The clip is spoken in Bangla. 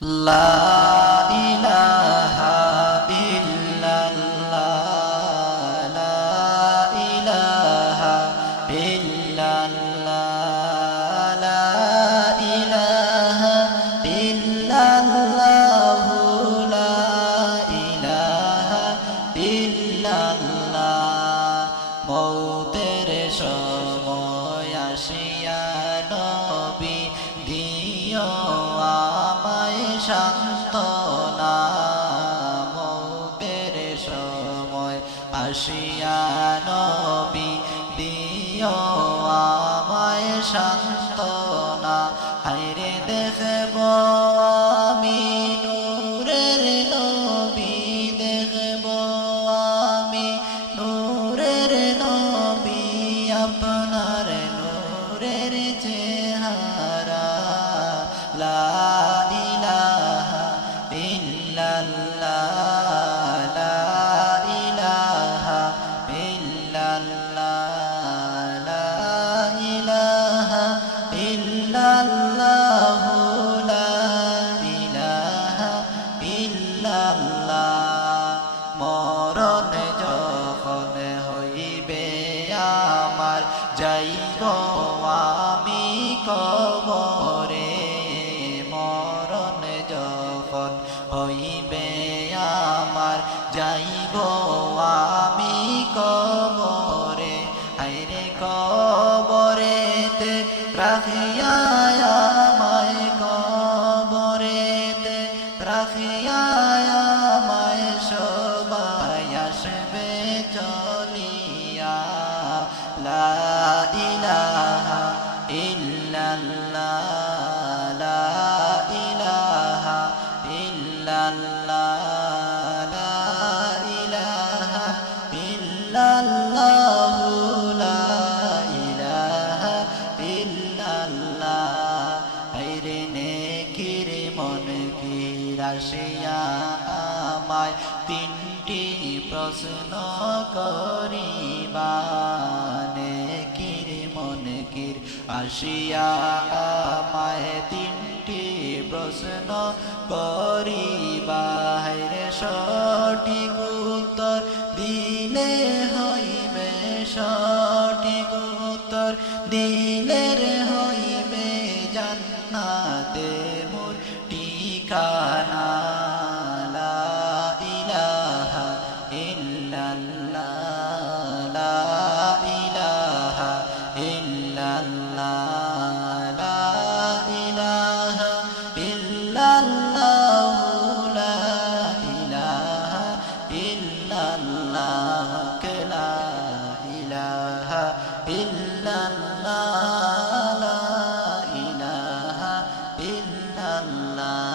লা ইলাহা ইল্লাল্লাহ লা ইলাহা ইল্লাল্লাহ লা ইলাহা ইল্লাল্লাহ লা ইলাহা ইল্লাল্লাহ মৌতের সময় আসিয়া নবী দিও আমায় সান্ত্বনা মৌতের সময় আসিয়া নবী দিও আমায় সান্ত্বনা হায়রে দেখব আমি নূরের নবী দেখব আমি নূরের নবী আপনার নূরের চেহারা লা ইলাহা ইল্লাল্লাহ লা ইলাহা ইল্লাল্লাহ লা ইলাহা ইল্লাল্লাহ লা ইলাহা ইল্লাল্লাহ মরণ যখন হইবে আমার যাইব আমি কবরে মরণ যখন হইবে আমার যাইব আমি কবরে হায়রে কবরেতে রাখিয়া আমায় কবরেতে রাখিয়া আমায় সবাই আসবে চলিয়া লা ইলাহা ইল্লাল্লাহ লা ইলাহা ইল্লাল্লাহ লা ইলাহা ইল্লাল্লাহ লা ইলাহা ইল্লাল্লাহ হায়রে নেকির মনকির আসিয়া আমায় তিনটি প্রশ্ন করিবা নেকির মনকির আসিয়া আমায় তিনটি প্রশ্ন করিবা হায়রে সঠিক উত্তর দিলে হইবে সঠিক উত্তর দিলে হইবে জান্নাতে মোর ঠিকানা লা ইলাহা ইল্লাল্লাহ লা ইলাহা ইল্লাল্লাহ লা ইলাহা ইল্লাল্লাহ লা ইলাহা ইল্লাল্লাহ লা ইলাহা ইল্লাল্লাহ লা ইলাহা ইল্লাল্লাহ